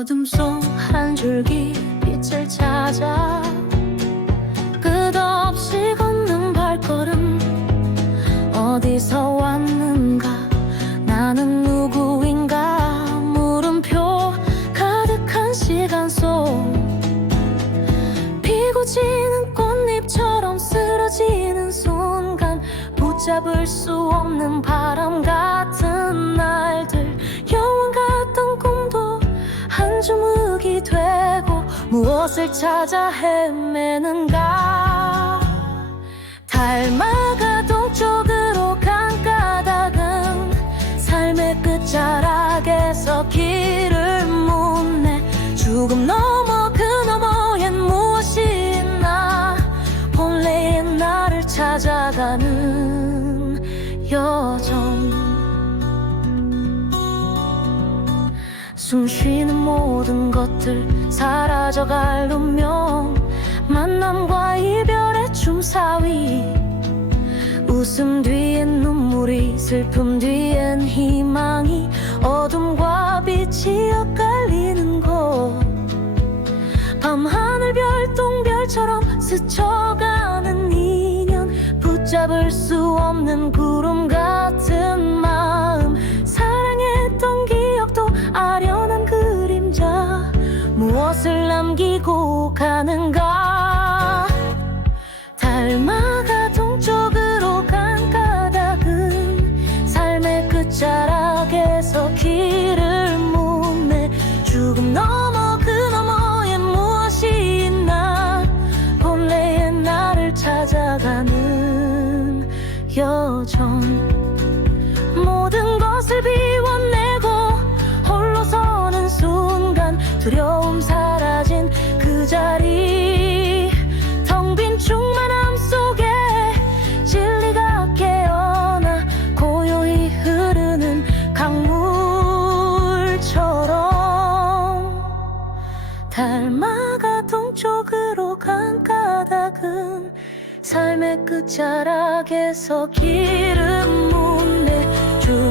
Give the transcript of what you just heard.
어둠 속 한 줄기 빛을 찾아 끝없이 걷는 발걸음. 어디서 왔는가? 나는 누구인가? 물음표 가득한 시간 속. 피고 지는 꽃잎처럼 쓰러지는 순간 붙잡을 수 없는 바람 같은 날 무엇을 찾아 헤매는가? 닮아가 동쪽으로 간 까닭은 삶의 끝자락에서 길을 묻네. 죽음 넘어 그 너머엔 무엇이 있나? 본래의 나를 찾아가는 여정 숨 쉬는 모든 것들 사라져갈 운명. 만남과 이별의 춤사위. 웃음 뒤엔 눈물이 슬픔 뒤엔 희망이. 어둠과 빛이 엇갈리는 곳. 밤 하늘 별똥별처럼 스쳐가는 인연. 붙잡을 수 없는 가는가 닮아가 동쪽으로 간 까닭은 삶의 끝자락에서 길을 묻네. 죽음 넘어 그 너머엔 무엇이 있나? 본래의 나를 찾아가는 여정. 모든 것을 비워내고 홀로 서는 순간 두려움 사 동쪽으로 간 까닭은 삶의 끝자락에서 길을 묻네 좀